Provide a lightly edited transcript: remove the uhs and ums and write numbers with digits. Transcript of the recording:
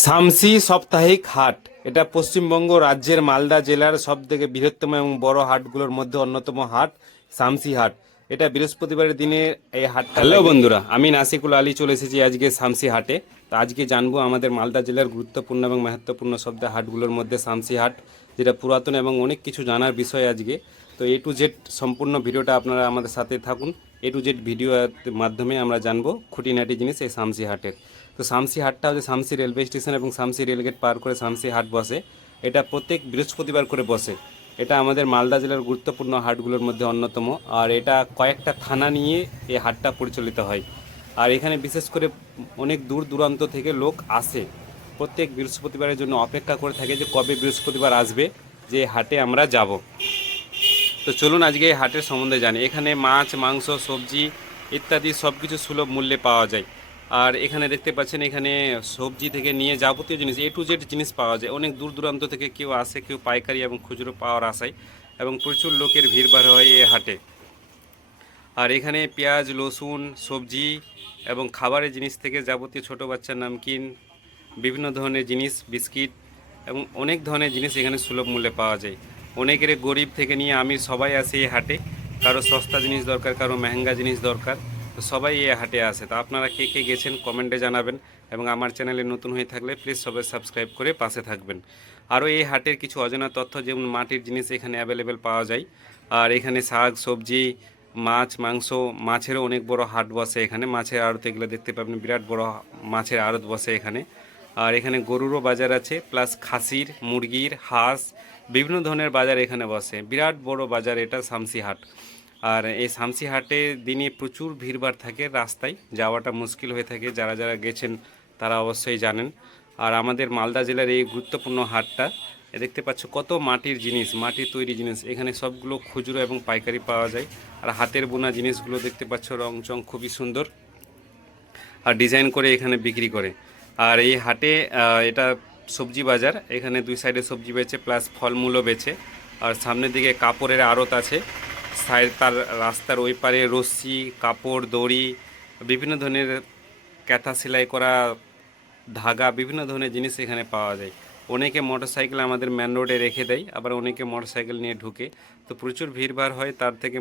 শামসি সাপ্তাহিক হাট, এটা পশ্চিমবঙ্গ রাজ্যের মালদা জেলার সবথেকে বৃহত্তম এবং বড় হাটগুলোর মধ্যে অন্যতম হাট শামসি হাট। এটা বৃহস্পতিবারের দিনে এই হাটটা হ্যালো বন্ধুরা, আমি নাসিকুল আলী চলে এসেছি আজকে শামসি হাটে। তো আজকে জানবো আমাদের মালদা জেলার গুরুত্বপূর্ণ এবং মাহাত্ম্যপূর্ণ শব্দ হাটগুলোর মধ্যে শামসি হাট, যেটা পুরাতন এবং অনেক কিছু জানার বিষয় আজকে। তো এ টু জেড সম্পূর্ণ ভিডিওটা আপনারা আমাদের সাথে থাকুন। এ টু জেড ভিডিওর মাধ্যমে আমরা জানবো খুঁটিনাটি জিনিস এই শামসি হাটের। তো শামসি হাটটা হচ্ছে শামসি রেলওয়ে স্টেশন এবং শামসি রেলগেট পার করে শামসি হাট বসে। এটা প্রত্যেক বৃহস্পতিবার করে বসে। এটা আমাদের মালদা জেলার গুরুত্বপূর্ণ হাটগুলোর মধ্যে অন্যতম। আর এটা কয়েকটা থানা নিয়ে এই হাটটা পরিচালিত হয়। আর এখানে বিশেষ করে অনেক দূর দূরান্ত থেকে লোক আসে, প্রত্যেক বৃহস্পতিবারের জন্য অপেক্ষা করে থাকে যে কবে বৃহস্পতিবার আসবে, যে হাটে আমরা যাব। তো চলুন আজকে এই হাটের সম্বন্ধে জানি। এখানে মাছ, মাংস, সবজি ইত্যাদি সব কিছু সুলভ মূল্যে পাওয়া যায়। আর এখানে দেখতে পাচ্ছেন, এখানে সবজি থেকে নিয়ে যাবতীয় জিনিস এ টু জেড জিনিস পাওয়া যায়। অনেক দূর দূরান্ত থেকে কেউ আসে, কেউ পাইকারি এবং খুচরো পাওয়ার আশায়, এবং প্রচুর লোকের ভিড়ভাড় হয় এই হাটে। আর এখানে পেঁয়াজ, রসুন, সবজি এবং খাবারের জিনিস থেকে যাবতীয় ছোটো বাচ্চার নামকিন, বিভিন্ন ধরনের জিনিস, বিস্কিট এবং অনেক ধরনের জিনিস এখানে সুলভ মূল্যে পাওয়া যায়। অনেকের গরিব থেকে নিয়ে আমি সবাই আসে এই হাটে। কারো সস্তা জিনিস দরকার, কারো মেহেঙ্গা জিনিস দরকার, তো সবাই এই হাটে আসে। তো আপনারা কে কে গেছেন কমেন্টে জানাবেন, এবং আমার চ্যানেলে নতুন হয়ে থাকলে প্লিজ সবাই সাবস্ক্রাইব করে পাশে থাকবেন। আরও এই হাটের কিছু অজানা তথ্য, যেমন মাটির জিনিস এখানে অ্যাভেলেবেল পাওয়া যায়। আর এখানে শাক সবজি, মাছ, মাংস, মাছেরও অনেক বড় হাট বসে এখানে। মাছের আড়ত এগুলো দেখতে পাবেন, বিরাট বড় মাছের আড়ত বসে এখানে। আর এখানে গরুরও বাজার আছে, প্লাস খাসির, মুরগির, হাঁস, বিভিন্ন ধরনের বাজার এখানে বসে। বিরাট বড় বাজার এটা শামসি হাট। আর এই শামসি হাটে দিনে প্রচুর ভিড়ভাড় থাকে, রাস্তায় যাওয়াটা মুশকিল হয়ে থাকে। যারা যারা গেছেন তারা অবশ্যই জানেন। আর আমাদের মালদা জেলার এই গুরুত্বপূর্ণ হাটটা দেখতে পাচ্ছ কত মাটির জিনিস, মাটির তৈরি জিনিস এখানে সবগুলো খুচরো এবং পাইকারি পাওয়া যায়। আর হাতের বোনা জিনিসগুলো দেখতে পাচ্ছ, রং চং খুবই সুন্দর, আর ডিজাইন করে এখানে বিক্রি করে। আর এই হাটে এটা সবজি বাজার, এখানে দুই সাইডে সবজি বেচে প্লাস ফলমূলও বেচে। আর সামনের দিকে কাপড়ের আড়ত আছে, সাইড তার রাস্তার ওই পারে রশ্মি, কাপড়, দড়ি, বিভিন্ন ধরনের কাঁথা সেলাই করা ধাগা, বিভিন্ন ধরনের জিনিস এখানে পাওয়া যায়। অনেকে মোটরসাইকেল আমাদের মেন রোডে রেখে দেয়, আবার অনেকে মোটরসাইকেল নিয়ে ঢুকে। তো প্রচুর ভিড়ভাড় হয়, তার থেকে